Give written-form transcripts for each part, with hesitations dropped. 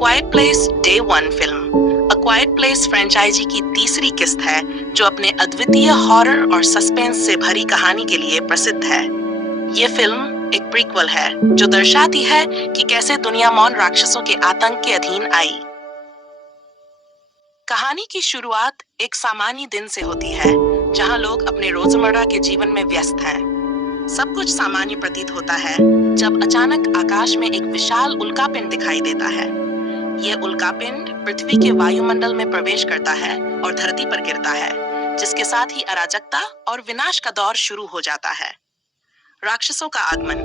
Quite Place de 1 film अ quite place franchise की तीसरी किस्त है जो अपने अद्वितीय हॉरर और सस्पेंस से भरी कहानी के लिए प्रसिद्ध है। ये फिल्म एक प्रीक्वल है जो दर्शाती है कि कैसे दुनिया मौन राक्षसों के आतंक के अधीन आई। कहानी की शुरुआत एक सामान्य दिन से होती है जहां लोग अपने रोजमर्रा के जीवन में व्यस्त हैं। सब कुछ सामान्य प्रतीत होता है जब अचानक आकाश में एक विशाल उल्कापिंड दिखाई देता है। ये उल्कापिंड पृथ्वी के वायुमंडल में प्रवेश करता है और धरती पर गिरता है, जिसके साथ ही अराजकता और विनाश का दौर शुरू हो जाता है। राक्षसों का आगमन।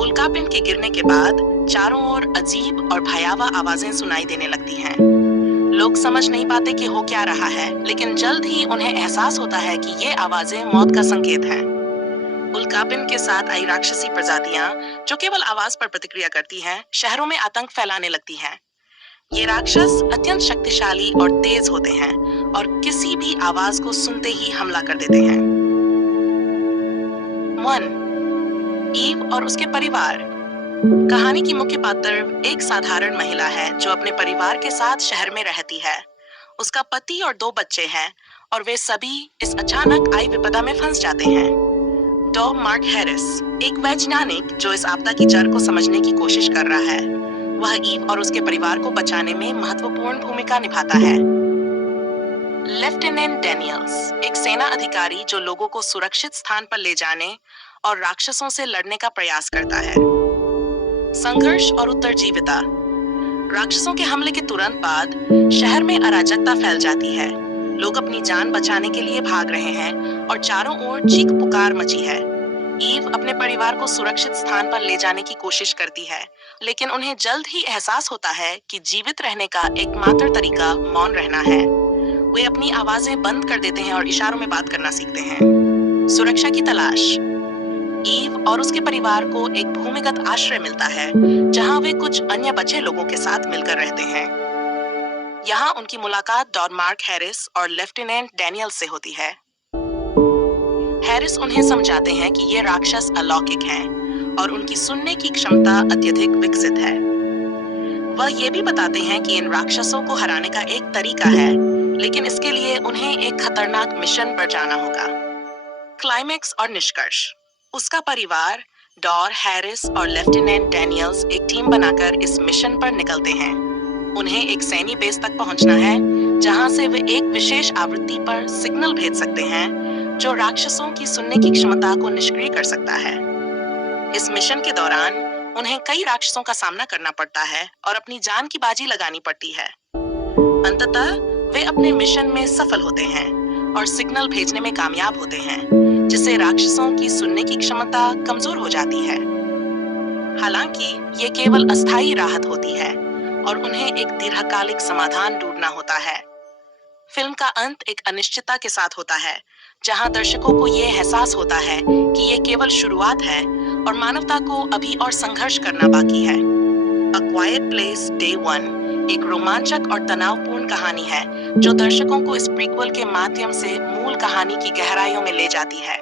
उल्कापिंड के गिरने के बाद चारों ओर अजीब और भयावह आवाजें सुनाई देने लगती हैं। लोग समझ नहीं पाते कि हो क्या रहा है, लेकिन जल्द ही उन्हें एहसास होता है कि ये आवाजें मौत का संकेत हैं। उल्कापिंड के साथ आई राक्षसी प्रजातियां, जो केवल आवाज पर प्रतिक्रिया करती हैं, शहरों में आतंक फैलाने लगती हैं। ये राक्षस अत्यंत शक्तिशाली और तेज होते हैं और किसी भी आवाज को सुनते ही हमला कर देते हैं। 1. ईव और उसके परिवार। कहानी की मुख्य पात्र एक साधारण महिला है जो अपने परिवार के साथ शहर में रहती है। उसका पति और 2 बच्चे हैं और वे सभी इस अचानक आई विपदा में फंस जाते हैं। डॉ मार्क हैरिस, एक वैज्ञानिक जो इस आपदा की जड़ को समझने की कोशिश कर रहा है, वह ईव और उसके परिवार को बचाने में महत्वपूर्ण भूमिका निभाता है। लेफ्टिनेंट डैनियल्स, एक सेना अधिकारी जो लोगों को सुरक्षित स्थान पर ले जाने और राक्षसों से लड़ने का प्रयास करता है। संघर्ष और उत्तरजीविता। राक्षसों के हमले के तुरंत बाद शहर में अराजकता फैल जाती है। लोग अपनी जान बचाने के लिए भाग रहे हैं और चारों ओर चीख पुकार मची है। ईव अपने परिवार को सुरक्षित स्थान पर ले जाने की कोशिश करती है, लेकिन उन्हें जल्द ही एहसास होता है कि जीवित रहने का एकमात्र तरीका मौन रहना है। वे अपनी आवाजें बंद कर देते हैं और इशारों में बात करना सीखते हैं। सुरक्षा की तलाश। ईव और उसके परिवार को एक भूमिगत आश्रय मिलता है जहां वे कुछ अन्य बचे लोगों के साथ मिलकर रहते हैं। यहाँ उनकी मुलाकात डॉ मार्क हैरिस और लेफ्टिनेंट डैनियल से होती है। हैरिस उन्हें समझाते हैं कि ये राक्षस अलौकिक हैं और उनकी सुनने की क्षमता अत्यधिक विकसित है। वह ये भी बताते हैं कि इन राक्षसों को हराने का एक तरीका है, लेकिन इसके लिए उन्हें एक खतरनाक मिशन पर जाना होगा। क्लाइमेक्स और निष्कर्ष। उसका परिवार, डॉ हैरिस और लेफ्टिनेंट डैनियल्स एक टीम बनाकर इस मिशन पर निकलते हैं। उन्हें एक सैन्य बेस तक पहुंचना है जहां से वे एक विशेष आवृत्ति पर सिग्नल भेज सकते हैं जो राक्षसों की सुनने की क्षमता को निष्क्रिय कर सकता है। इस मिशन के दौरान उन्हें कई राक्षसों का सामना करना पड़ता है और अपनी जान की बाजी लगानी पड़ती है। अंततः वे अपने मिशन में सफल होते हैं और सिग्नल भेजने में कामयाब होते हैं, जिससे राक्षसों की सुनने की क्षमता कमजोर हो जाती है। हालांकि ये केवल अस्थायी राहत होती है और उन्हें एक दीर्घकालिक समाधान ढूंढना होता है। फिल्म का अंत एक अनिश्चितता के साथ होता है, जहां दर्शकों को ये एहसास होता है कि ये केवल शुरुआत है और मानवता को अभी और संघर्ष करना बाकी है। अ क्वाइट प्लेस डे 1 एक रोमांचक और तनावपूर्ण कहानी है जो दर्शकों को इस प्रीक्वल के माध्यम से मूल कहानी की गहराइयों में ले जाती है।